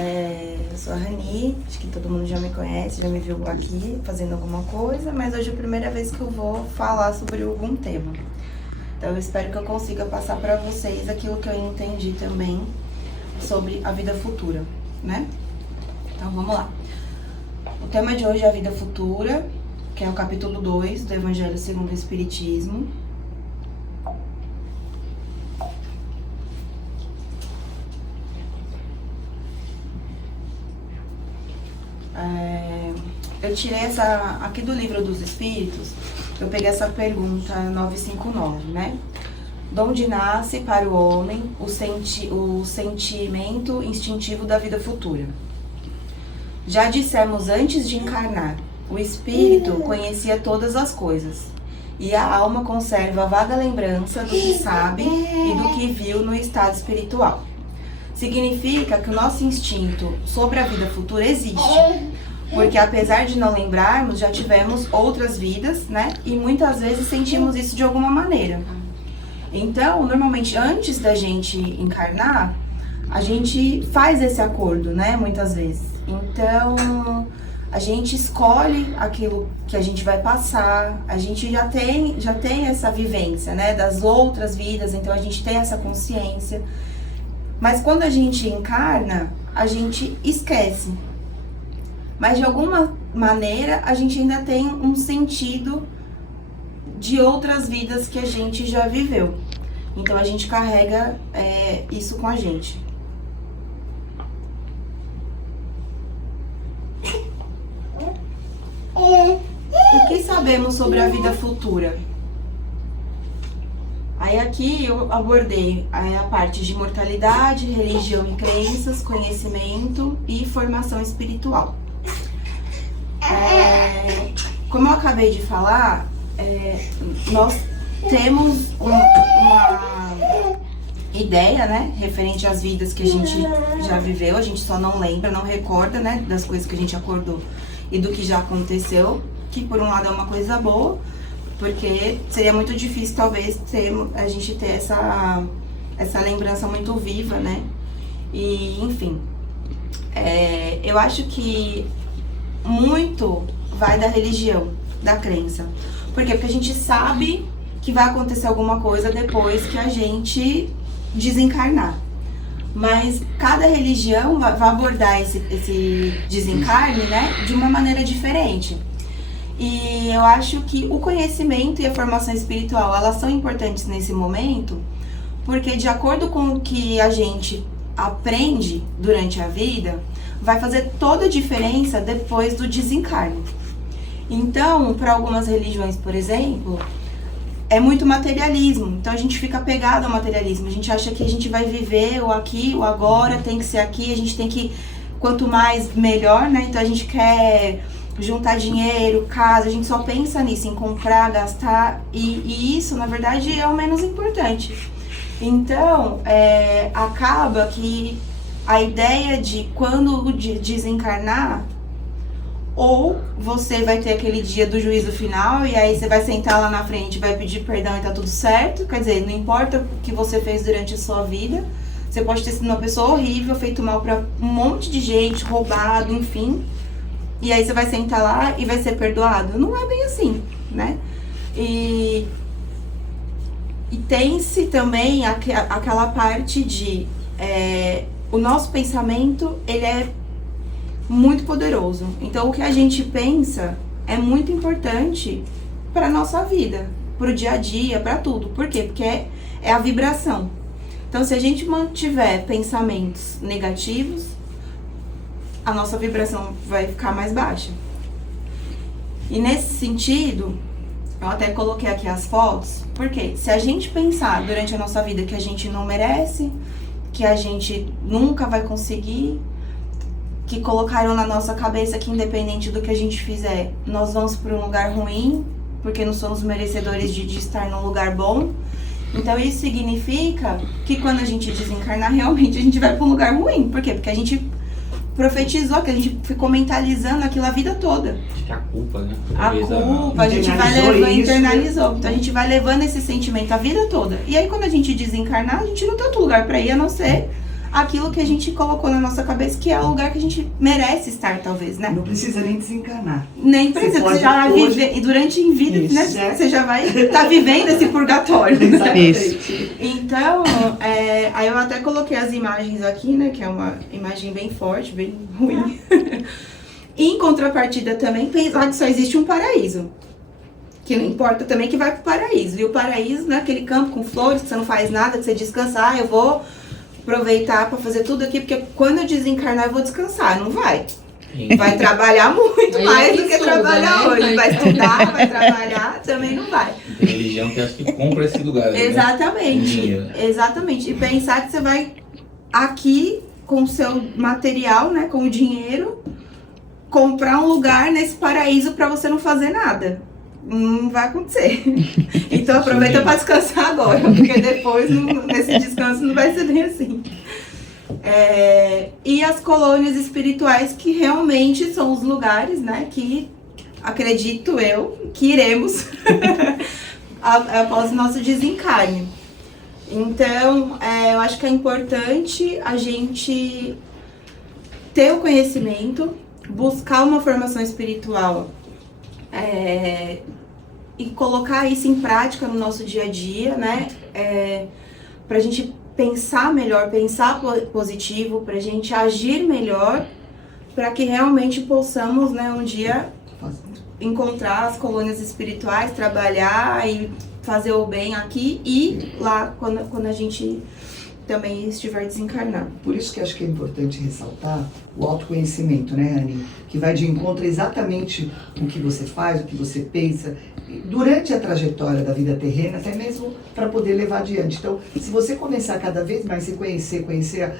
Eu sou a Rani, acho que todo mundo já me conhece, já me viu aqui fazendo alguma coisa, mas hoje é a primeira vez que eu vou falar sobre algum tema. Então eu espero que eu consiga passar para vocês aquilo que eu entendi também sobre a vida futura, né? Então vamos lá. O tema de hoje é a vida futura, que é o capítulo 2 do Evangelho segundo o Espiritismo. Eu tirei essa aqui do Livro dos Espíritos, eu peguei essa pergunta 959, né? De onde nasce para o homem o sentimento instintivo da vida futura? Já dissemos antes de encarnar, o espírito conhecia todas as coisas, e a alma conserva a vaga lembrança do que sabe e do que viu no estado espiritual. Significa que o nosso instinto sobre a vida futura existe, porque apesar de não lembrarmos, já tivemos outras vidas, né? E muitas vezes sentimos isso de alguma maneira. Então, normalmente, antes da gente encarnar, a gente faz esse acordo, né? Muitas vezes. Então, a gente escolhe aquilo que a gente vai passar, a gente já tem essa vivência, né? Das outras vidas, então a gente tem essa consciência. Mas quando a gente encarna, a gente esquece. Mas de alguma maneira a gente ainda tem um sentido de outras vidas que a gente já viveu. Então a gente carrega isso com a gente. O que sabemos sobre a vida futura? Aí aqui eu abordei a parte de mortalidade, religião e crenças, conhecimento e formação espiritual. Como eu acabei de falar, nós temos uma ideia, né, referente às vidas que a gente já viveu, a gente só não lembra, não recorda, né, das coisas que a gente acordou e do que já aconteceu, que por um lado é uma coisa boa, porque seria muito difícil talvez a gente ter essa lembrança muito viva, né, e enfim, eu acho que muito vai da religião, da crença. Por quê? Porque a gente sabe que vai acontecer alguma coisa depois que a gente desencarnar. Mas cada religião vai abordar esse desencarne, né, de uma maneira diferente. E eu acho que o conhecimento e a formação espiritual, elas são importantes nesse momento, porque de acordo com o que a gente aprende durante a vida, vai fazer toda a diferença depois do desencarne. Então, para algumas religiões, por exemplo, é muito materialismo. Então a gente fica apegado ao materialismo. A gente acha que a gente vai viver o aqui, o agora, tem que ser aqui, a gente tem que, quanto mais, melhor, né? Então a gente quer juntar dinheiro, casa, a gente só pensa nisso, em comprar, gastar, e isso, na verdade, é o menos importante. Então, acaba que a ideia de quando desencarnar, ou você vai ter aquele dia do juízo final e aí você vai sentar lá na frente, vai pedir perdão e tá tudo certo. Quer dizer, não importa o que você fez durante a sua vida, você pode ter sido uma pessoa horrível, feito mal pra um monte de gente, roubado, enfim. E aí você vai sentar lá e vai ser perdoado. Não é bem assim, né? E tem-se também aquela parte de o nosso pensamento, ele é muito poderoso. Então o que a gente pensa é muito importante para nossa vida, para o dia a dia, para tudo. Por quê? Porque é a vibração. Então se a gente mantiver pensamentos negativos, a nossa vibração vai ficar mais baixa. E nesse sentido, eu até coloquei aqui as fotos, porque se a gente pensar durante a nossa vida que a gente não merece, que a gente nunca vai conseguir, que colocaram na nossa cabeça que independente do que a gente fizer, nós vamos para um lugar ruim, porque não somos merecedores de estar num lugar bom. Então isso significa que quando a gente desencarnar, realmente a gente vai para um lugar ruim. Por quê? Porque a gente profetizou, que a gente ficou mentalizando aquilo a vida toda. Acho que é a culpa, né? A culpa, a gente vai levando, internalizou. Então a gente vai levando esse sentimento a vida toda. E aí quando a gente desencarnar, a gente não tem outro lugar pra ir, a não ser aquilo que a gente colocou na nossa cabeça, que é o lugar que a gente merece estar, talvez, né? Não precisa nem desencarnar. Nem precisa, você já vai viver, e durante a vida, Isso, né, você já vai estar vivendo esse purgatório. Exatamente. Então, aí eu até coloquei as imagens aqui, né, que é uma imagem bem forte, bem ruim. E em contrapartida também, pensar que só existe um paraíso. Que não importa também que vai pro paraíso. E o paraíso, né, aquele campo com flores, que você não faz nada, que você descansa, eu vou aproveitar para fazer tudo aqui, porque quando eu desencarnar eu vou descansar. Não vai. Vai trabalhar muito mais do que estuda, trabalhar né? hoje. Vai estudar, vai trabalhar, também não vai. Tem religião que acho que compra esse lugar aí, Exatamente. Né? Exatamente. E pensar que você vai aqui com o seu material, né, com o dinheiro, comprar um lugar nesse paraíso para você não fazer nada. Não vai acontecer. Então aproveita para descansar agora, porque depois nesse descanso não vai ser bem assim. E as colônias espirituais, que realmente são os lugares, né, que acredito eu que iremos após o nosso desencarne. Então, eu acho que é importante a gente ter o conhecimento, buscar uma formação espiritual e colocar isso em prática no nosso dia a dia, né? Pra gente pensar melhor, pensar positivo, pra gente agir melhor, para que realmente possamos, né, um dia encontrar as colônias espirituais, trabalhar e fazer o bem aqui e lá quando a gente também estiver desencarnado. Por isso que acho que é importante ressaltar o autoconhecimento, né, Anny? Que vai de encontro exatamente o que você faz, o que você pensa, durante a trajetória da vida terrena, até mesmo para poder levar adiante. Então, se você começar cada vez mais a se conhecer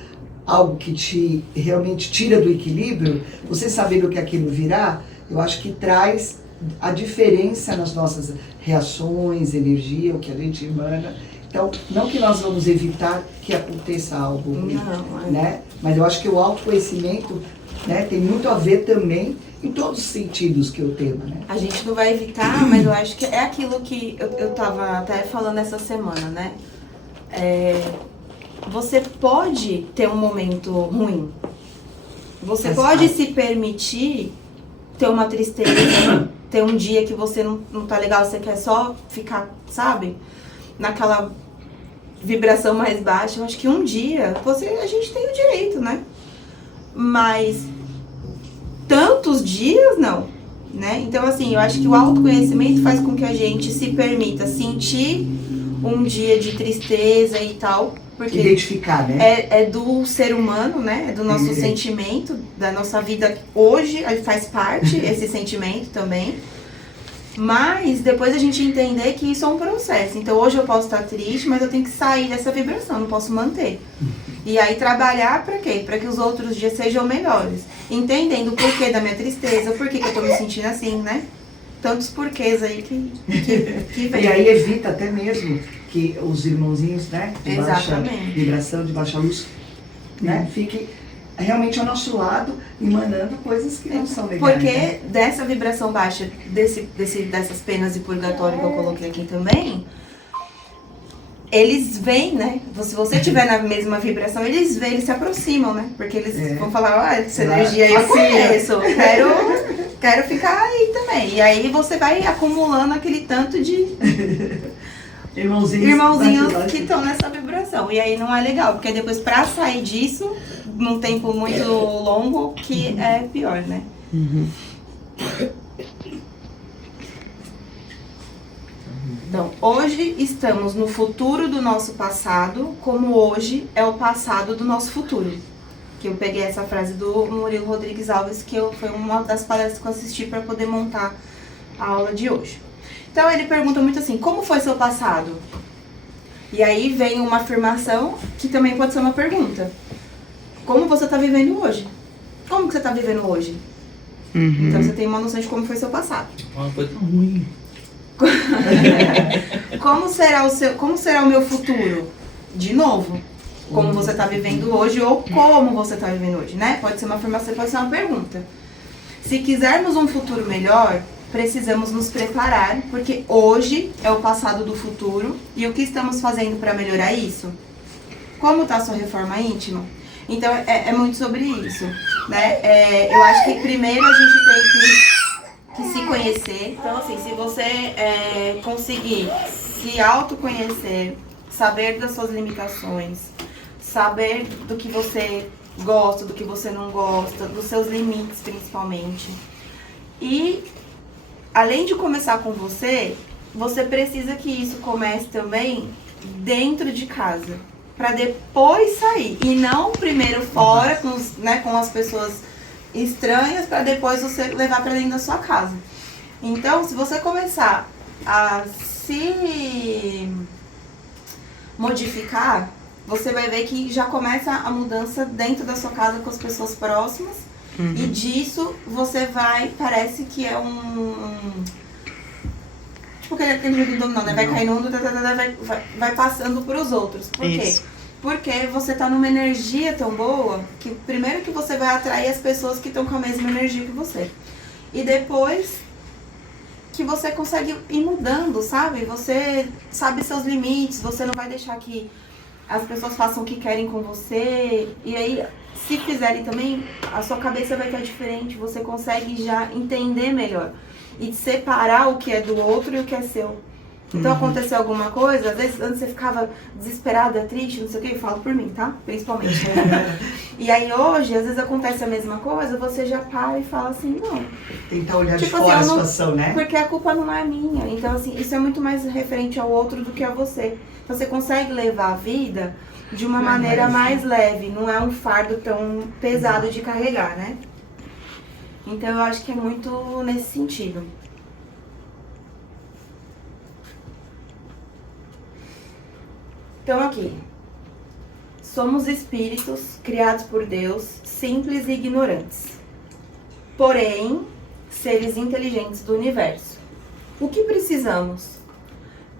algo que te realmente tira do equilíbrio, você sabendo que aquilo virá, eu acho que traz a diferença nas nossas reações, energia, o que a gente emana. Então, não que nós vamos evitar que aconteça algo ruim, né? Mas eu acho que o autoconhecimento, né, tem muito a ver também em todos os sentidos que eu tenho, né? A gente não vai evitar, mas eu acho que é aquilo que eu tava até falando essa semana, né? Você pode ter um momento ruim. Você pode se permitir ter uma tristeza, ter um dia que você não tá legal, você quer só ficar, sabe? Naquela vibração mais baixa. Eu acho que um dia a gente tem o direito, né? Mas tantos dias não, né? Então assim, eu acho que o autoconhecimento faz com que a gente se permita sentir um dia de tristeza e tal, porque identificar, né? É do ser humano, né? É do nosso sentimento, da nossa vida hoje, faz parte esse sentimento também. Mas depois a gente entender que isso é um processo. Então hoje eu posso estar triste, mas eu tenho que sair dessa vibração, não posso manter. E aí trabalhar pra quê? Pra que os outros dias sejam melhores. Entendendo o porquê da minha tristeza, o porquê que eu tô me sentindo assim, né? Tantos porquês aí que vem. E aí evita até mesmo que os irmãozinhos, né, de baixa vibração, de baixa luz, né, fiquem realmente ao nosso lado, emanando coisas que não são legais. Porque né? dessa vibração baixa, dessas penas de purgatório que eu coloquei aqui também, eles vêm, né? Se você estiver na mesma vibração, eles vêm, eles se aproximam, né? Porque eles vão falar, essa energia aí eu conheço, quero ficar aí também. E aí você vai acumulando aquele tanto de irmãozinhos que estão nessa vibração. E aí não é legal, porque depois pra sair disso, num tempo muito longo, que é pior, né? Então, hoje estamos no futuro do nosso passado, como hoje é o passado do nosso futuro. Que eu peguei essa frase do Murilo Rodrigues Alves, que foi uma das palestras que eu assisti para poder montar a aula de hoje. Então ele pergunta muito assim, como foi seu passado? E aí vem uma afirmação que também pode ser uma pergunta. Como você está vivendo hoje? Como que você está vivendo hoje? Então você tem uma noção de como foi seu passado. Uma coisa tão ruim. Como será o meu futuro? De novo, como você está vivendo hoje ou como você está vivendo hoje, né? Pode ser uma afirmação, pode ser uma pergunta. Se quisermos um futuro melhor, precisamos nos preparar, porque hoje é o passado do futuro. E o que estamos fazendo para melhorar isso? Como está a sua reforma íntima? Então é muito sobre isso, né? Eu acho que primeiro a gente tem que se conhecer. Então, assim, se você conseguir se autoconhecer, saber das suas limitações, saber do que você gosta, do que você não gosta, dos seus limites principalmente. E além de começar com você, você precisa que isso comece também dentro de casa, para depois sair. E não primeiro fora com as pessoas estranhas, para depois você levar para dentro da sua casa. Então, se você começar a se modificar, você vai ver que já começa a mudança dentro da sua casa com as pessoas próximas. E disso você vai, parece que é tipo aquele jogo do dominó, né? Vai caindo, vai passando pros outros. Por quê? Porque você tá numa energia tão boa que primeiro que você vai atrair as pessoas que estão com a mesma energia que você. E depois que você consegue ir mudando, sabe? Você sabe seus limites, você não vai deixar que as pessoas façam o que querem com você. E aí, se fizerem também, a sua cabeça vai estar diferente, você consegue já entender melhor. E separar o que é do outro e o que é seu. Então aconteceu alguma coisa, às vezes antes você ficava desesperada, triste, não sei o que, eu falo por mim, tá? Principalmente. E aí hoje, às vezes acontece a mesma coisa, você já para e fala assim, não. Tentar olhar Tipo de fora assim, a situação, né? Porque a culpa não é minha. Então assim, isso é muito mais referente ao outro do que a você. Você consegue levar a vida de uma maneira mais leve, não é um fardo tão pesado de carregar, né? Então eu acho que é muito nesse sentido. Então aqui, somos espíritos criados por Deus, simples e ignorantes. Porém, seres inteligentes do universo. O que precisamos?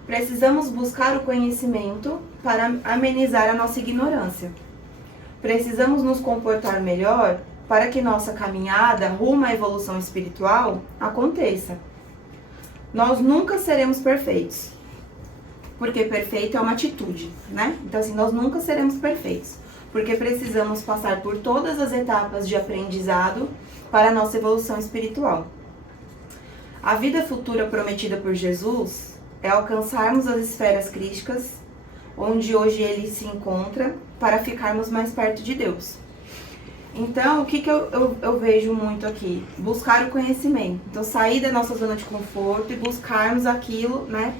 Precisamos buscar o conhecimento para amenizar a nossa ignorância. Precisamos nos comportar melhor para que nossa caminhada rumo à evolução espiritual aconteça. Nós nunca seremos perfeitos, porque perfeito é uma atitude, né? Então assim, nós nunca seremos perfeitos, porque precisamos passar por todas as etapas de aprendizado para a nossa evolução espiritual. A vida futura prometida por Jesus é alcançarmos as esferas crísticas, onde hoje ele se encontra, para ficarmos mais perto de Deus. Então, o que eu vejo muito aqui? Buscar o conhecimento. Então, sair da nossa zona de conforto e buscarmos aquilo, né,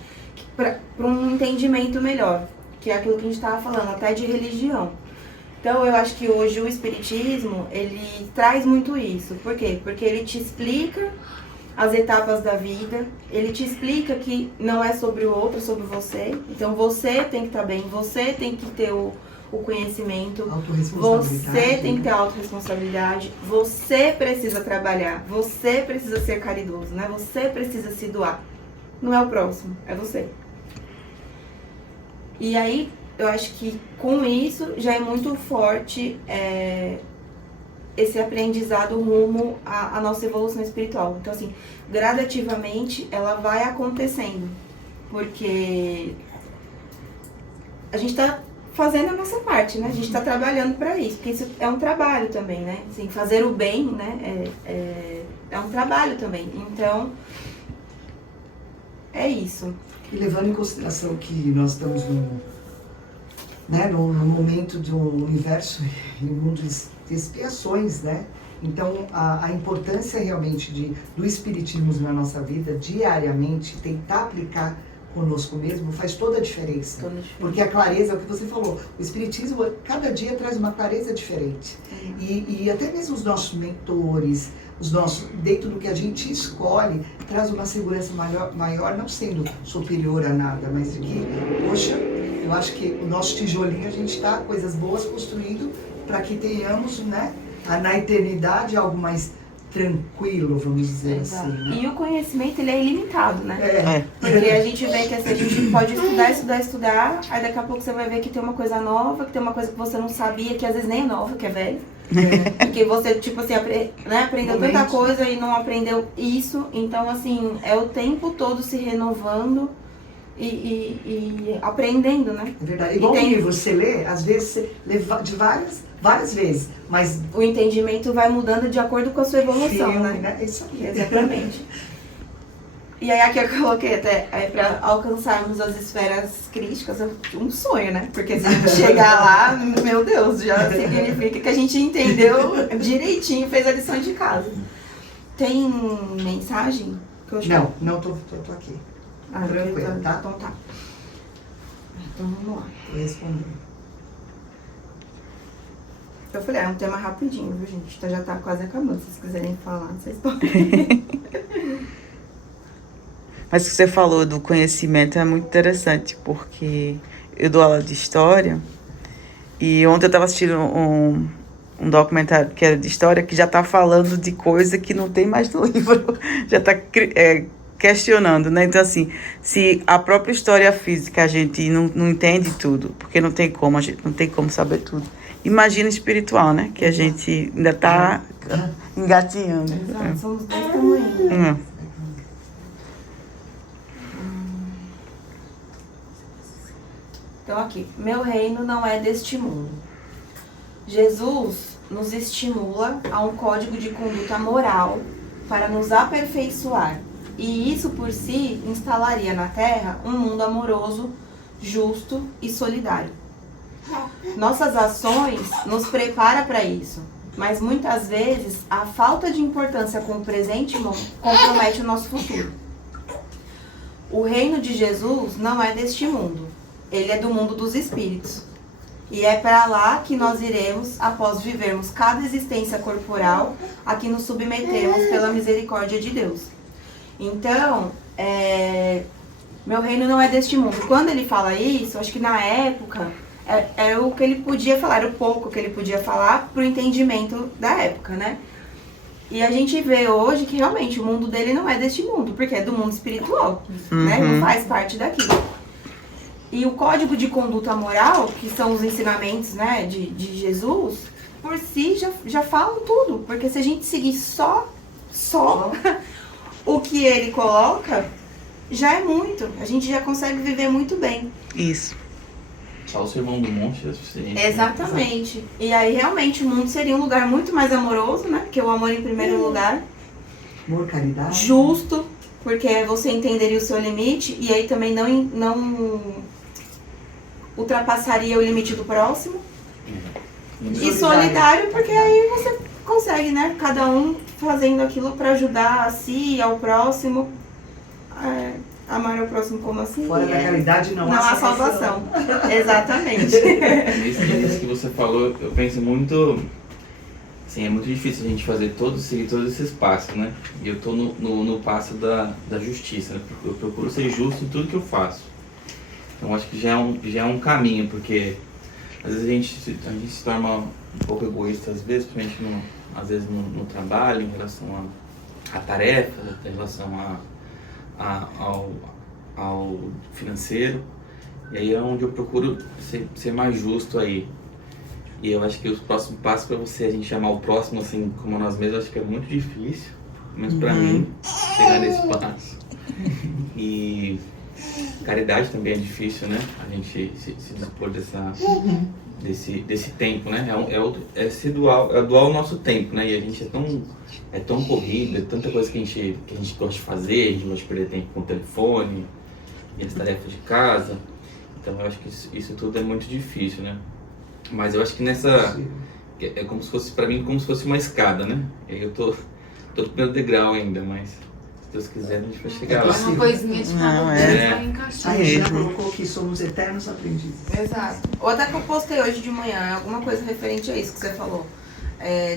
para um entendimento melhor, que é aquilo que a gente estava falando, até de religião. Então, eu acho que hoje o Espiritismo, ele traz muito isso. Por quê? Porque ele te explica as etapas da vida, ele te explica que não é sobre o outro, é sobre você. Então, você tem que estar bem, você tem que ter o conhecimento, você tem que ter autorresponsabilidade, você precisa trabalhar, você precisa ser caridoso, né? Você precisa se doar. Não é o próximo, é você. E aí, eu acho que com isso já é muito forte esse aprendizado rumo à nossa evolução espiritual. Então, assim, gradativamente ela vai acontecendo, porque a gente está fazendo a nossa parte, né? A gente está trabalhando para isso, porque isso é um trabalho também, né? Assim, fazer o bem, né? É um trabalho também. Então, é isso. E levando em consideração que nós estamos no momento do universo e mundo de expiações, né? Então, a importância realmente do espiritismo na nossa vida, diariamente, tentar aplicar conosco mesmo, faz toda a diferença. Porque a clareza, é o que você falou, o espiritismo, cada dia traz uma clareza diferente. E até mesmo os nossos mentores, dentro do que a gente escolhe, traz uma segurança maior, não sendo superior a nada, mas que, poxa, eu acho que o nosso tijolinho, a gente está coisas boas construindo para que tenhamos, né, na eternidade algo mais tranquilo, vamos dizer assim. Né? E o conhecimento, ele é ilimitado, né? Porque a gente vê que assim, a gente pode estudar, aí daqui a pouco você vai ver que tem uma coisa nova, que tem uma coisa que você não sabia, que às vezes nem é nova, que é velho. Porque você, tipo assim, aprendeu tanta coisa e não aprendeu isso. Então, assim, é o tempo todo se renovando e aprendendo, né? É verdade. Igual tem- um livro, você lê, às vezes você lê de várias vezes, mas O entendimento vai mudando de acordo com a sua evolução, filme, né? É isso aí. Exatamente. E aí aqui eu coloquei até, para alcançarmos as esferas críticas, é um sonho, né? Porque se a gente chegar lá, meu Deus, já significa que a gente entendeu direitinho, fez a lição de casa. Tem mensagem? Que eu acho que- Não, tô aqui. Ah, Tranquilo, tá? Então tá. Então vamos lá. Tô respondendo. Eu falei, é um tema rapidinho, viu, gente? Então já tá quase acabando. Se vocês quiserem falar, vocês podem. Mas o que você falou do conhecimento é muito interessante, porque eu dou aula de história e ontem eu estava assistindo um documentário que era de história que já está falando de coisa que não tem mais no livro, já está questionando, né? Então, assim, se a própria história física a gente não entende tudo, porque não tem como, a gente não tem como saber tudo. Imagina espiritual, né? Que a gente ainda está engatinhando. Exato, somos desse tamanho. É. Então aqui, meu reino não é deste mundo. Jesus nos estimula a um código de conduta moral para nos aperfeiçoar. E isso por si instalaria na Terra um mundo amoroso, justo e solidário. Nossas ações nos preparam para isso, mas muitas vezes a falta de importância com o presente compromete o nosso futuro. O reino de Jesus não é deste mundo, ele é do mundo dos espíritos. E é para lá que nós iremos após vivermos cada existência corporal a que nos submetemos pela misericórdia de Deus. Então, meu reino não é deste mundo. Quando ele fala isso, acho que na época era o que ele podia falar, era o pouco que ele podia falar para o entendimento da época, né? E a gente vê hoje que realmente o mundo dele não é deste mundo, porque é do mundo espiritual, né? Não faz parte daquilo. E o código de conduta moral, que são os ensinamentos, né, de Jesus, por si já falam tudo. Porque se a gente seguir só o que ele coloca, já é muito. A gente já consegue viver muito bem. Isso. Só o sermão do monte é suficiente. Exatamente. E aí realmente o mundo seria um lugar muito mais amoroso, né? Porque o amor em primeiro lugar. Amor, caridade. Justo, porque você entenderia o seu limite e aí também não ultrapassaria o limite do próximo. E solidário, porque aí você consegue, né? Cada um fazendo aquilo para ajudar a si e ao próximo. Amar ao próximo como assim? Fora da caridade não há salvação. Exatamente. Isso que você falou, eu penso muito. Assim, é muito difícil a gente seguir todos esses passos, né? E eu tô no passo da justiça, né? Eu procuro ser justo em tudo que eu faço. Então acho que já é um caminho, porque às vezes a gente se torna um pouco egoísta, às vezes, principalmente às vezes no trabalho, em relação a tarefas, em relação ao financeiro. E aí é onde eu procuro ser mais justo aí. E eu acho que os próximos passos para a gente chamar o próximo assim como nós mesmos, acho que é muito difícil, mas para mim, chegar nesse passo. E caridade também é difícil, né? A gente se dispor desse tempo, né? É doar o nosso tempo, né? E a gente é tão corrido, é tanta coisa que a gente gosta de fazer, a gente gosta de perder tempo com o telefone, e as tarefas de casa. Então eu acho que isso tudo é muito difícil, né? Mas eu acho que é como se fosse, para mim, como se fosse uma escada, né? E aí eu tô no primeiro degrau ainda, mas se Deus quiser a gente vai chegar lá. Uma coisinha de cada vez vai encaixar. A Regina colocou que somos eternos aprendizes. Exato. Ou até que eu postei hoje de manhã, alguma coisa referente a isso que você falou.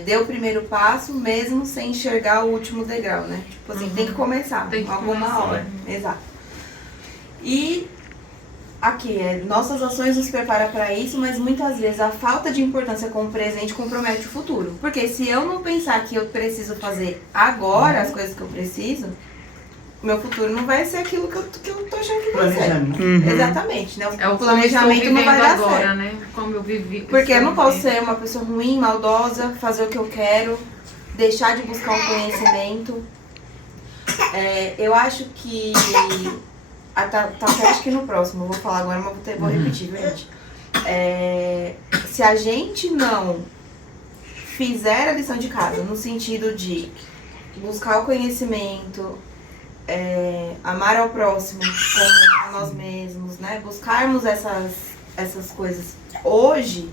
Dê o primeiro passo, mesmo sem enxergar o último degrau, né? Tipo assim, tem que começar, Tem que alguma começar. hora. Exato. E aqui, nossas ações nos preparam para isso, mas muitas vezes a falta de importância com o presente compromete o futuro. Porque se eu não pensar que eu preciso fazer agora as coisas que eu preciso, meu futuro não vai ser aquilo que eu tô achando que vai ser. Planejamento. Exatamente, né? É o planejamento não vai dar agora, certo. né? Como eu vivi. Porque eu não posso ser uma pessoa ruim, maldosa, fazer o que eu quero, deixar de buscar um conhecimento. Eu acho que tá até acho que no próximo, eu vou falar agora, mas vou repetir, gente. Se a gente não fizer a lição de casa, no sentido de buscar o conhecimento, amar ao próximo como a nós mesmos, né? Buscarmos essas coisas hoje,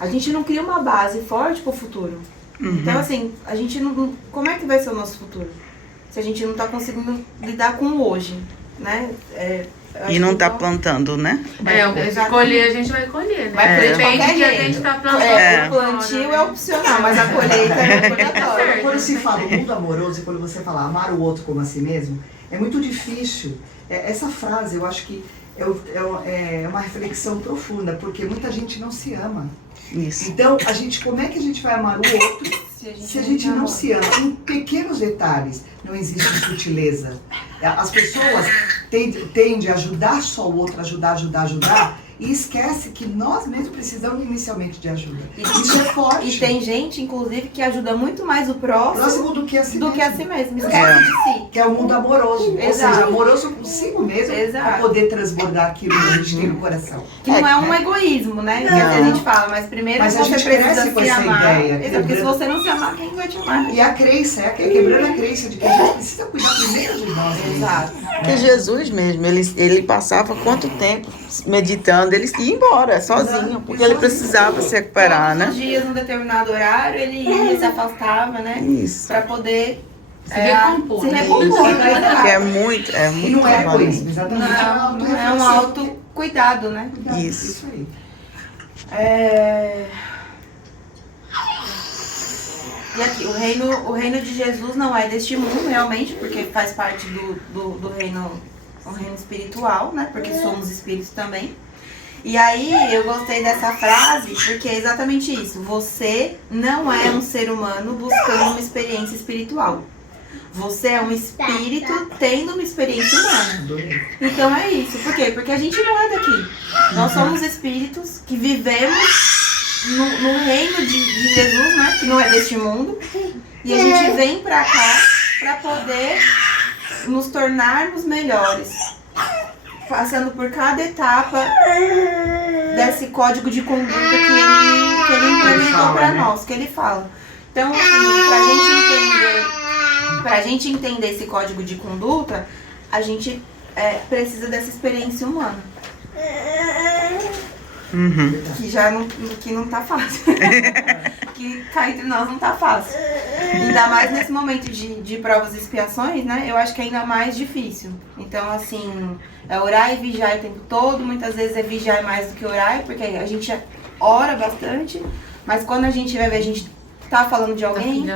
a gente não cria uma base forte pro futuro. Então, assim, a gente não... Como é que vai ser o nosso futuro? Se a gente não tá conseguindo lidar com o hoje, né? E não tá plantando, né? O colher a gente vai colher, né? Vai colher de Depende qualquer do que a jeito. gente tá plantando. O plantio é opcional, mas a colheita é obrigatória. Quando se fala o mundo amoroso, quando você fala amar o outro como a si mesmo, é muito difícil. Essa frase, eu acho que é uma reflexão profunda, porque muita gente não se ama. Isso. Então, como é que a gente vai amar o outro se a gente não se ama? Em pequenos detalhes, não existe sutileza. As pessoas tendem a ajudar só o outro, ajudar, e esquece que nós mesmos precisamos inicialmente de ajuda. Isso é forte. E tem gente, inclusive, que ajuda muito mais o próximo do que a si mesmo. Esquece de si. Que é o mundo amoroso. Exato. Ou seja, amoroso consigo mesmo, para poder transbordar aquilo que a gente tem no coração. Que não é um egoísmo, né? Que a gente fala, mas primeiro Mas a você gente precisa cresce com se essa amar. ideia, Exato, porque se você não se amar, quem vai te amar? E a crença, quebrando a crença de que a gente precisa cuidar primeiro de nós mesmos. Exato. Porque Jesus mesmo, ele passava quanto tempo meditando, ele ia embora sozinho, porque ele precisava se recuperar, Todos os né? dias, num determinado horário, ele ia, se afastava, né? Isso. Pra poder Se recompor. se né? recompor. Que é muito E não é trabalho. egoísmo, exatamente. Não é um autocuidado, né? Isso. aí. E aqui, o reino de Jesus não é deste mundo, realmente, porque faz parte do reino, um reino espiritual, né? Porque somos espíritos também. E aí, eu gostei dessa frase, porque é exatamente isso. Você não é um ser humano buscando uma experiência espiritual. Você é um espírito tendo uma experiência humana. Então é isso. Por quê? Porque a gente não é daqui. Nós somos espíritos que vivemos no reino de Jesus, né? Que não é deste mundo. E a gente vem pra cá pra poder nos tornarmos melhores. Passando por cada etapa desse código de conduta que ele implementou pra nós, que ele fala. Então, assim, pra gente entender esse código de conduta, a gente precisa dessa experiência humana. Uhum. Que não tá fácil. Que cá entre nós não tá fácil. Ainda mais nesse momento de provas e expiações, né? Eu acho que é ainda mais difícil. Então, assim, é orar e vigiar o tempo todo. Muitas vezes é vigiar mais do que orar, porque a gente ora bastante, mas quando a gente vai ver, a gente tá falando de alguém,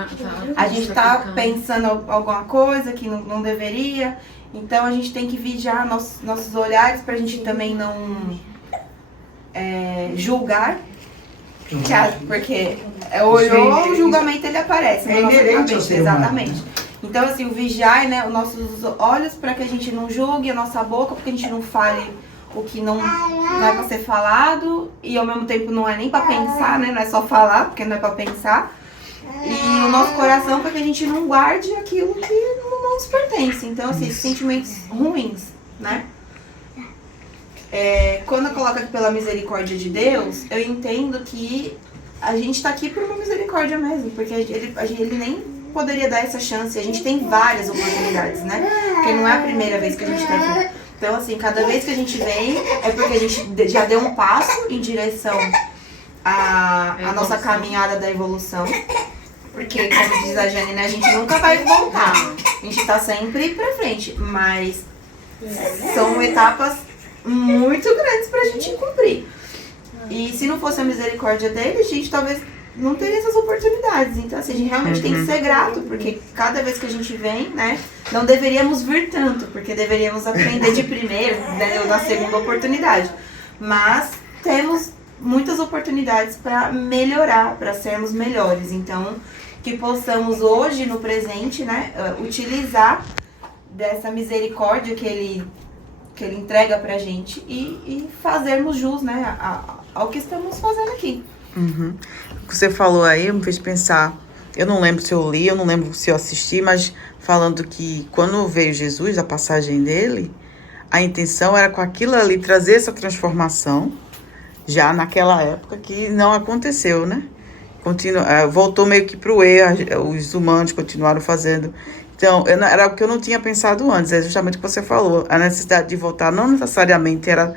a gente tá pensando alguma coisa que não deveria. Então, a gente tem que vigiar nossos olhares pra gente também não julgar. Porque olhou, o julgamento ele aparece. É inerente ao ser humano. Exatamente. Então, assim, o vigiar, né, os nossos olhos para que a gente não julgue, a nossa boca, porque a gente não fale o que não é para ser falado, e ao mesmo tempo não é nem para pensar, né, não é só falar, porque não é para pensar. E o nosso coração para que a gente não guarde aquilo que não nos pertence. Então, assim, sentimentos ruins, né? Quando eu coloco aqui pela misericórdia de Deus, eu entendo que a gente tá aqui por uma misericórdia mesmo, porque ele nem poderia dar essa chance. A gente tem várias oportunidades, né? Porque não é a primeira vez que a gente tá aqui. Então, assim, cada vez que a gente vem, é porque a gente já deu um passo em direção à nossa caminhada da evolução. Porque, como diz a Jane, né, a gente nunca vai voltar. A gente tá sempre pra frente, mas são etapas muito grandes pra gente cumprir. E se não fosse a misericórdia dele, a gente talvez não teria essas oportunidades. Então, assim, a gente realmente tem que ser grato, porque cada vez que a gente vem, né, não deveríamos vir tanto, porque deveríamos aprender de primeiro, né, ou na segunda oportunidade. Mas temos muitas oportunidades para melhorar, para sermos melhores. Então, que possamos hoje, no presente, né, utilizar dessa misericórdia que ele entrega pra gente e fazermos jus, né, ao que estamos fazendo aqui. Uhum. O que você falou aí me fez pensar, eu não lembro se eu li, eu não lembro se eu assisti, mas falando que quando veio Jesus, a passagem dele, a intenção era com aquilo ali trazer essa transformação, já naquela época que não aconteceu, né? Voltou meio que para o erro, os humanos continuaram fazendo. Então, era o que eu não tinha pensado antes, é justamente o que você falou, a necessidade de voltar não necessariamente era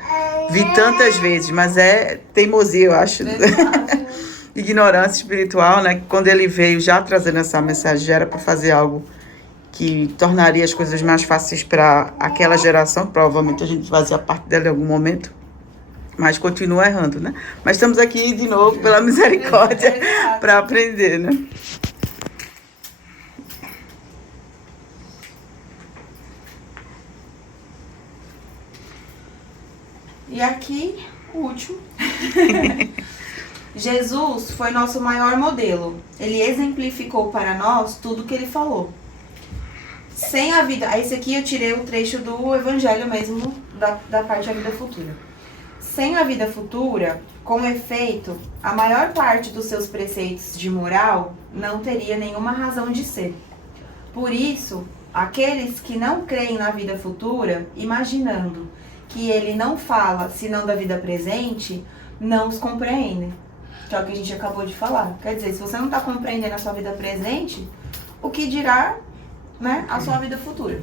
vir tantas vezes, mas é teimosia, eu acho, ignorância espiritual, né? Quando ele veio já trazendo essa mensagem, já era para fazer algo que tornaria as coisas mais fáceis para aquela geração, que provavelmente a gente fazia parte dela em algum momento, mas continua errando, né? Mas estamos aqui de novo pela misericórdia para aprender, né? E aqui, o último. Jesus foi nosso maior modelo. Ele exemplificou para nós tudo que ele falou. Sem a vida... Esse aqui eu tirei o trecho do Evangelho mesmo, da parte da vida futura. Sem a vida futura, com efeito, a maior parte dos seus preceitos de moral não teria nenhuma razão de ser. Por isso, aqueles que não creem na vida futura, imaginando que ele não fala senão da vida presente, não os compreendem. Que é o que a gente acabou de falar. Quer dizer, se você não está compreendendo a sua vida presente, o que dirá, né, a sua vida futura?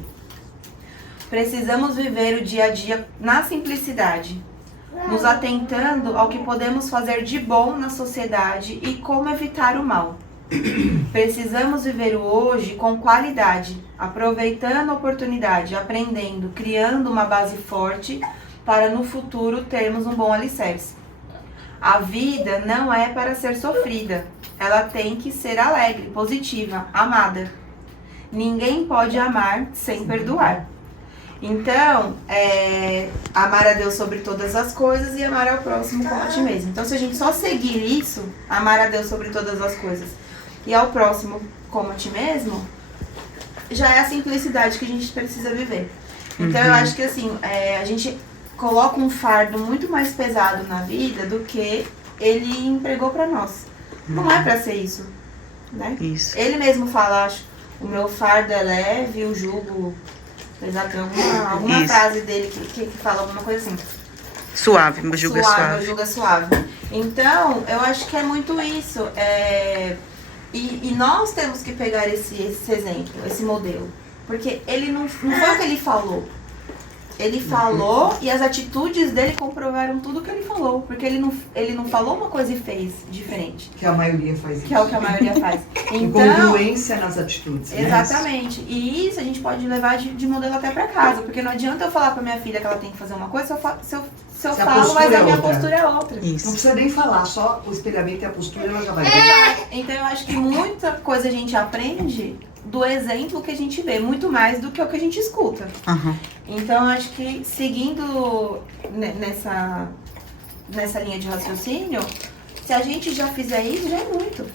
Precisamos viver o dia a dia na simplicidade, nos atentando ao que podemos fazer de bom na sociedade e como evitar o mal. Precisamos viver o hoje com qualidade, aproveitando a oportunidade, aprendendo, criando uma base forte para no futuro termos um bom alicerce. A vida não é para ser sofrida, ela tem que ser alegre, positiva, amada. Ninguém pode amar sem perdoar. Então, amar a Deus sobre todas as coisas e amar ao próximo como a ti mesmo. Então, se a gente só seguir isso, amar a Deus sobre todas as coisas e ao próximo como a ti mesmo, já é a simplicidade que a gente precisa viver. Então, eu acho que assim, a gente coloca um fardo muito mais pesado na vida do que ele empregou para nós. Não é para ser isso, né? Isso. Ele mesmo fala, acho, o meu fardo é leve, o jugo... Exato, tem alguma frase dele que fala alguma coisa assim. Suave, meu jugo é suave. Meu jugo é suave. Então, eu acho que é muito isso. E nós temos que pegar esse exemplo, esse modelo. Porque ele não foi o que ele falou. Ele falou e as atitudes dele comprovaram tudo o que ele falou. Porque ele não falou uma coisa e fez diferente. Que a maioria faz isso. Que é o que a maioria faz. Então, Incongruência nas atitudes. Exatamente. Né? E isso a gente pode levar de modelo até pra casa. Porque não adianta eu falar pra minha filha que ela tem que fazer uma coisa se eu falo, mas a minha postura é outra. Isso. Não precisa nem falar, só o espelhamento e a postura ela já vai ver. Exato. Então eu acho que muita coisa a gente aprende do exemplo que a gente vê, muito mais do que o que a gente escuta. Uhum. Então eu acho que seguindo nessa linha de raciocínio, se a gente já fizer isso, já é muito.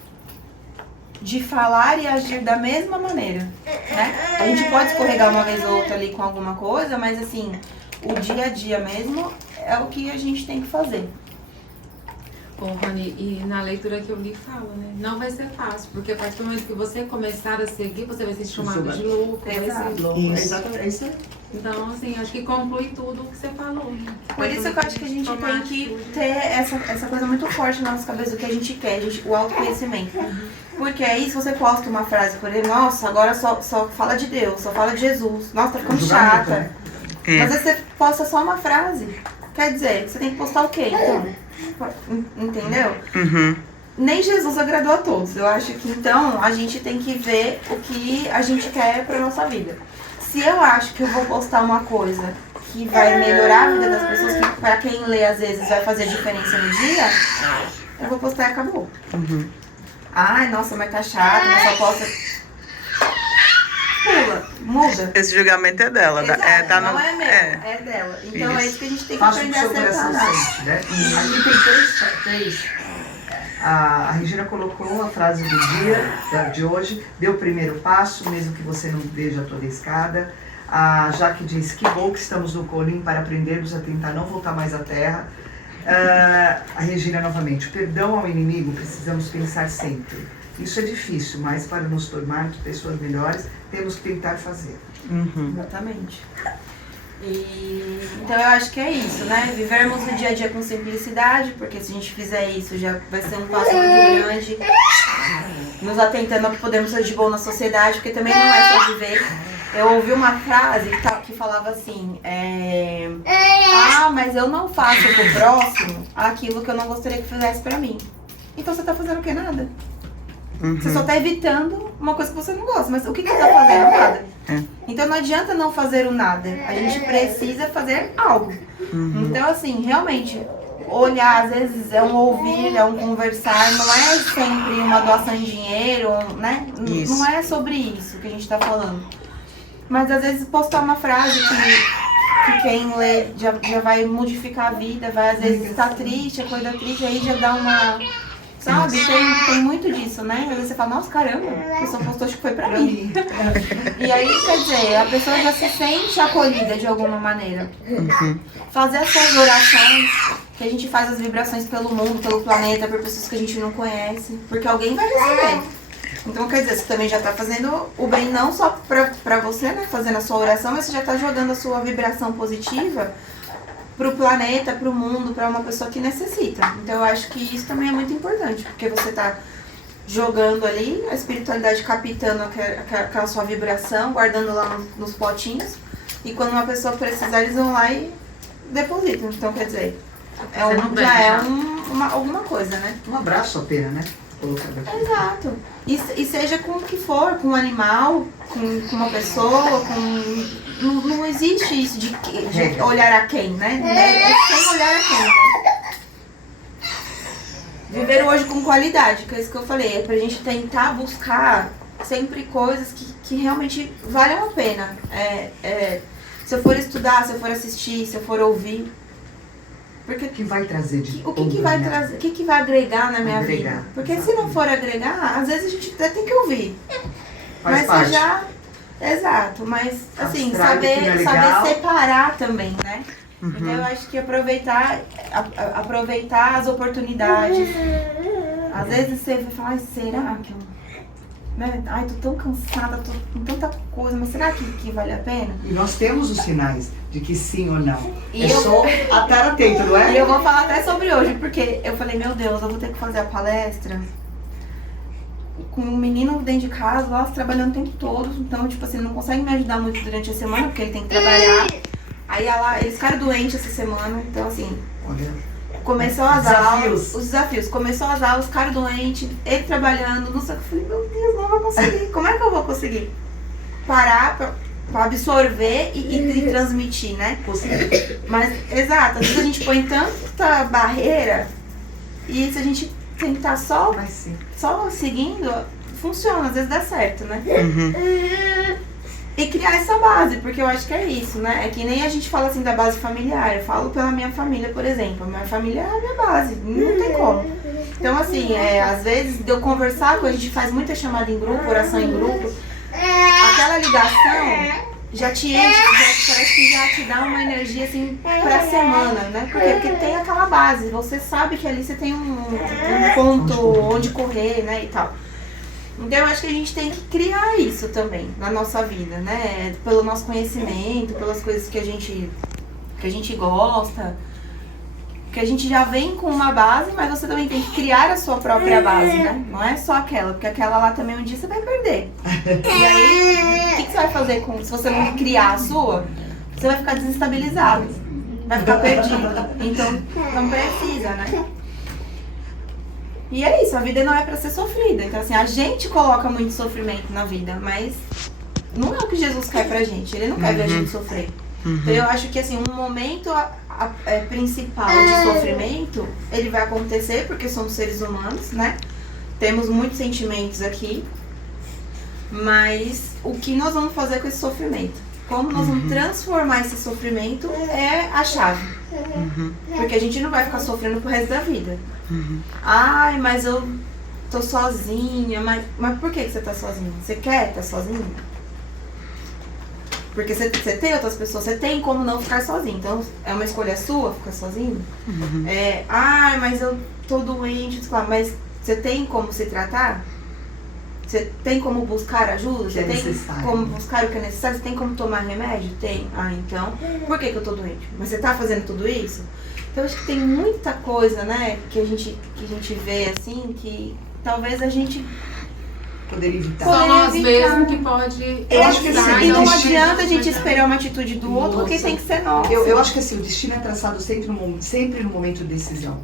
De falar e agir da mesma maneira, né? A gente pode escorregar uma vez ou outra ali com alguma coisa, mas assim, o dia a dia mesmo é o que a gente tem que fazer. Ô, Rony, e na leitura que eu li fala, né? Não vai ser fácil, porque a partir do momento que você começar a seguir, você vai ser chamado de louco. Exatamente, é isso aí. Então, assim, acho que conclui tudo o que você falou. Né? Por isso que eu acho que a gente tem que ter essa coisa muito forte na nossa cabeça do que a gente quer, o autoconhecimento. Porque aí se você posta uma frase por ele, nossa, agora só fala de Deus, só fala de Jesus, nossa, tá ficando chata. Mas aí você posta só uma frase. Quer dizer, você tem que postar o quê, então? Entendeu? Uhum. Nem Jesus agradou a todos. Eu acho que então a gente tem que ver o que a gente quer pra nossa vida. Se eu acho que eu vou postar uma coisa que vai melhorar a vida das pessoas, que pra quem lê às vezes vai fazer diferença no dia, eu vou postar e acabou. Uhum. Ai, nossa, mas tá chato, mas só posta. Pula, muda. Esse julgamento é dela. Exato, não é meu, é dela. Então é isso que a gente tem que Faça o aprender que a seu coração separar. sente, né? Aqui tem três. A Regina colocou a frase do dia, de hoje, dê o primeiro passo, mesmo que você não veja toda a escada. A Jaque diz, que bom que estamos no colim para aprendermos a tentar não voltar mais à terra. A Regina novamente, perdão ao inimigo, precisamos pensar sempre. Isso é difícil, mas para nos tornarmos pessoas melhores, temos que tentar fazer. Uhum. Exatamente. Então eu acho que é isso, né? Vivermos o dia a dia com simplicidade, porque se a gente fizer isso já vai ser um passo muito grande. Nos atentando ao que podemos ser de bom na sociedade, porque também não é só viver. Eu ouvi uma frase que falava assim, mas eu não faço pro próximo aquilo que eu não gostaria que fizesse pra mim. Então você tá fazendo o que? Nada. Você só tá evitando uma coisa que você não gosta. Mas o que você tá fazendo? Nada. Então não adianta não fazer o nada. A gente precisa fazer algo. Então, assim, realmente, olhar, às vezes, é um ouvir, é um conversar. Não é sempre uma doação de dinheiro, né? Isso. Não é sobre isso que a gente tá falando. Mas, às vezes, postar uma frase que quem lê já vai modificar a vida. Vai, às vezes, estar triste, acordar triste, aí já dá uma... Sabe? Tem muito disso, né? Às vezes você fala, nossa, caramba, a pessoa postou, acho que foi pra mim. E aí, quer dizer, a pessoa já se sente acolhida de alguma maneira. Fazer essas orações, que a gente faz as vibrações pelo mundo, pelo planeta, por pessoas que a gente não conhece, porque alguém vai receber. Então, quer dizer, você também já tá fazendo o bem não só pra você, né? Fazendo a sua oração, mas você já tá jogando a sua vibração positiva pro planeta, pro mundo, pra uma pessoa que necessita. Então eu acho que isso também é muito importante, porque você tá jogando ali, a espiritualidade captando aquela sua vibração, guardando lá nos potinhos, e quando uma pessoa precisar, eles vão lá e depositam. Então, quer dizer, alguma coisa, né? Um abraço apenas, né? Colocado aqui. Exato. E seja com o que for, com um animal, com uma pessoa, com... Não existe isso de olhar a quem, né? É sem olhar a quem, né? Viver hoje com qualidade, que é isso que eu falei. É pra gente tentar buscar sempre coisas que realmente valham a pena. Se eu for estudar, se eu for assistir, se eu for ouvir... Porque O que vai trazer de o que vai trazer, o que vai agregar na minha vida? Porque se não for agregar, às vezes a gente até tem que ouvir. Faz mas parte. você já. Exato, mas assim, Abstrai o que não é legal. saber separar também, né? Então eu acho que aproveitar as oportunidades. Às vezes você vai falar, será que eu. Né? Ai, tô tão cansada, tô com tanta coisa, mas será que vale a pena? E nós temos os sinais de que sim ou não. E é só estar atento, não é? E eu vou falar até sobre hoje, porque eu falei, meu Deus, eu vou ter que fazer a palestra com um menino dentro de casa, lá trabalhando o tempo todo. Então, tipo assim, ele não consegue me ajudar muito durante a semana, porque ele tem que trabalhar. Aí eles ficaram doentes essa semana, então assim... Olha. Começou as aulas, os desafios. Começou as aulas, cara doente, ele trabalhando, não sei o que. Eu falei, meu Deus, não vou conseguir. Como é que eu vou conseguir parar pra absorver e transmitir, né? Mas, exato, às vezes a gente põe tanta barreira e se a gente tentar só seguindo, funciona, às vezes dá certo, né? E criar essa base, porque eu acho que é isso, né? É que nem a gente fala assim da base familiar. Eu falo pela minha família, por exemplo. A minha família é a minha base, não tem como. Então, assim, às vezes, de eu conversar, quando a gente faz muita chamada em grupo, oração em grupo, aquela ligação já te enche, parece que já te dá uma energia, assim, pra semana, né? Porque tem aquela base, você sabe que ali você tem um ponto onde correr, né, e tal. Então eu acho que a gente tem que criar isso também na nossa vida, né? Pelo nosso conhecimento, pelas coisas que a gente gosta. Que a gente já vem com uma base, mas você também tem que criar a sua própria base, né? Não é só aquela, porque aquela lá também um dia você vai perder. E aí, o que você vai fazer se você não criar a sua? Você vai ficar desestabilizado, vai ficar perdido. Então, não precisa, né? E é isso, a vida não é pra ser sofrida. Então, assim, a gente coloca muito sofrimento na vida, mas não é o que Jesus quer pra gente. Ele não quer ver a gente sofrer. Então, eu acho que, assim, um momento principal de sofrimento, ele vai acontecer porque somos seres humanos, né? Temos muitos sentimentos aqui. Mas o que nós vamos fazer com esse sofrimento? Como nós vamos transformar esse sofrimento é a chave. Porque a gente não vai ficar sofrendo pro resto da vida. Ai, mas eu tô sozinha. Mas por que você tá sozinha? Você quer estar sozinha? Porque você tem outras pessoas, você tem como não ficar sozinho. Então, é uma escolha sua ficar sozinho? Ai, mas eu tô doente, mas você tem como se tratar? Você tem como buscar ajuda? Que é Você tem necessário. como buscar o que é necessário? Você tem como tomar remédio? Tem. Ah, então, por que eu tô doente? Mas você tá fazendo tudo isso? Então, acho que tem muita coisa, né, que a gente vê, assim, que talvez a gente... Poderia evitar. Só nós evitar. mesmos que pode Eu acho que ajudar, assim, E não destino- adianta a gente esperar uma atitude do outro, porque tem que ser nossa. Eu acho que assim, o destino é traçado sempre no momento de decisão.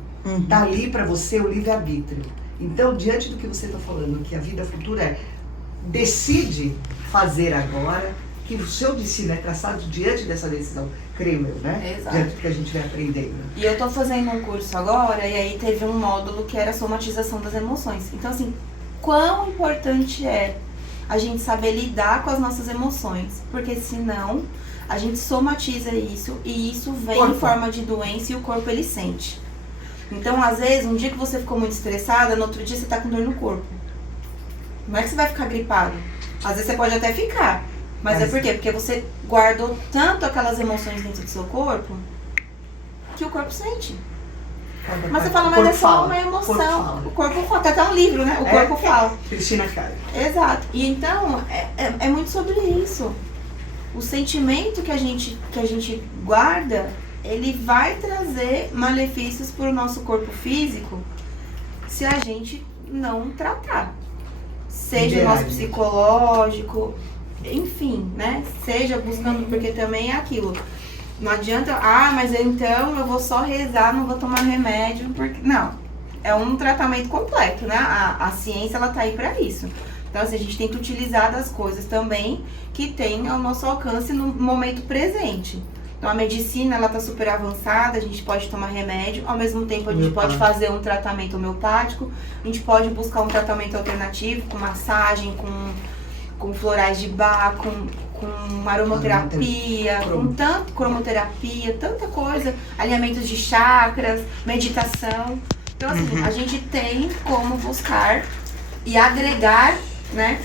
Tá ali para você o livre-arbítrio. Então, diante do que você está falando, que a vida futura é decide fazer agora, que o seu destino é traçado diante dessa decisão, creio eu, né? Exato. Diante do que a gente vai aprendendo. E eu tô fazendo um curso agora, e aí teve um módulo que era somatização das emoções. Então, assim, quão importante é a gente saber lidar com as nossas emoções, porque senão a gente somatiza isso e isso vem em forma de doença e o corpo ele sente. Então, às vezes, um dia que você ficou muito estressada, no outro dia você tá com dor no corpo. Não é que você vai ficar gripado. Às vezes você pode até ficar. Mas é por quê? Porque você guardou tanto aquelas emoções dentro do seu corpo que o corpo sente. Mas você fala, mas é só uma emoção. O corpo fala. Tem até um livro, né? O corpo fala. Cristina Caro. Exato. E então, é muito sobre isso. O sentimento que a gente guarda, ele vai trazer malefícios para o nosso corpo físico se a gente não tratar. Seja nosso psicológico, enfim, né? Seja buscando, porque também é aquilo. Não adianta, mas então eu vou só rezar, não vou tomar remédio, porque... Não, é um tratamento completo, né? A ciência, ela tá aí pra isso. Então, assim, a gente tem que utilizar das coisas também que tem ao nosso alcance no momento presente. Então, a medicina, ela tá super avançada, a gente pode tomar remédio, ao mesmo tempo a gente pode fazer um tratamento homeopático, a gente pode buscar um tratamento alternativo, com massagem, com florais de Bach, com aromaterapia, com cromoterapia, tanta coisa, alinhamentos de chakras, meditação. Então, assim, a gente tem como buscar e agregar, né,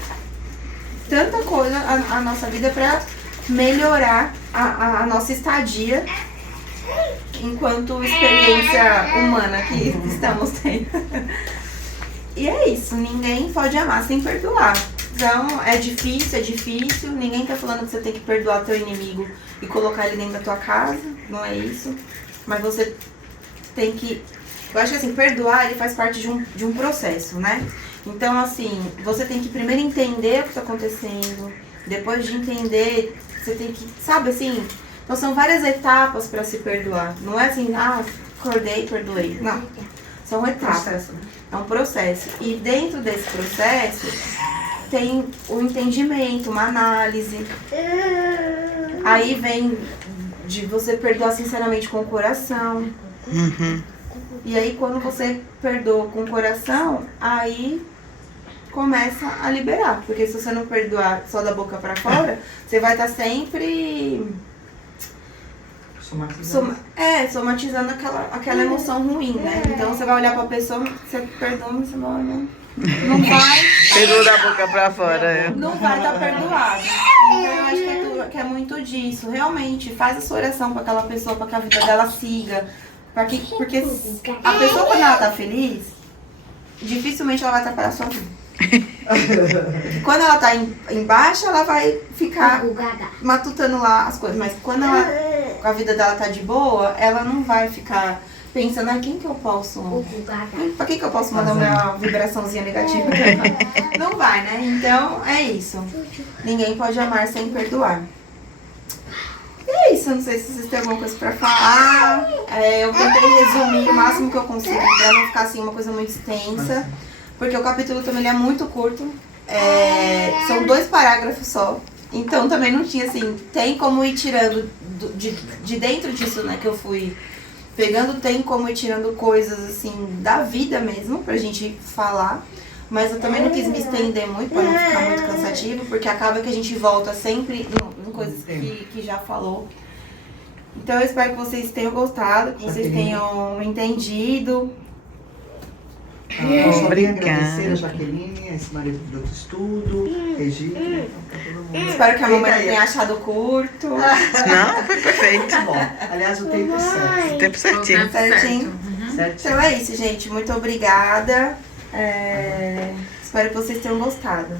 tanta coisa à nossa vida para melhorar a nossa estadia enquanto experiência humana que estamos tendo. E é isso, ninguém pode amar sem perdoar. Então, é difícil, ninguém tá falando que você tem que perdoar teu inimigo e colocar ele dentro da tua casa, não é isso. Mas você tem que... Eu acho que assim, perdoar, ele faz parte de um processo, né? Então, assim, você tem que primeiro entender o que tá acontecendo, depois de entender, você tem que, sabe assim... Então, são várias etapas para se perdoar. Não é assim, acordei, perdoei. Não, são etapas. É um processo. E dentro desse processo... tem o entendimento, uma análise. Aí vem de você perdoar sinceramente com o coração. E aí quando você perdoa com o coração, aí começa a liberar. Porque se você não perdoar só da boca pra fora, você vai estar sempre somatizando aquela emoção ruim, né? Então você vai olhar pra pessoa, você perdoa, mas você vai olhar. Não vai. Pegou da boca pra fora. Não vai estar perdoado. Então eu acho que é muito disso. Realmente, faz a sua oração para aquela pessoa, para que a vida dela siga. Porque a pessoa, quando ela tá feliz, dificilmente ela vai atrapalhar a sua vida. Quando ela tá embaixo, ela vai ficar matutando lá as coisas. Mas quando a vida dela tá de boa, ela não vai ficar pensando, quem que eu posso... Pra quem que eu posso mandar uma vibraçãozinha negativa? Não vai, né? Então, é isso. Ninguém pode amar sem perdoar. E é isso, eu não sei se vocês têm alguma coisa pra falar. Eu tentei resumir o máximo que eu consigo, pra não ficar assim uma coisa muito extensa. Porque o capítulo também ele é muito curto. São 2 parágrafos só. Então também não tinha assim, tem como ir tirando de dentro disso, né, que eu fui pegando, tem como ir tirando coisas assim da vida mesmo pra gente falar. Mas eu também não quis me estender muito pra não ficar muito cansativo, porque acaba que a gente volta sempre em coisas que já falou. Então eu espero que vocês tenham gostado, que vocês tenham entendido. Eu só queria agradecer a Jaqueline, a esse maravilhoso estudo, Regina, todo mundo. Espero que a mamãe tenha achado curto. Não, foi perfeito. Bom, aliás, o tempo certo. O tempo certinho. Certinho. Então é isso, gente. Muito obrigada. Espero que vocês tenham gostado.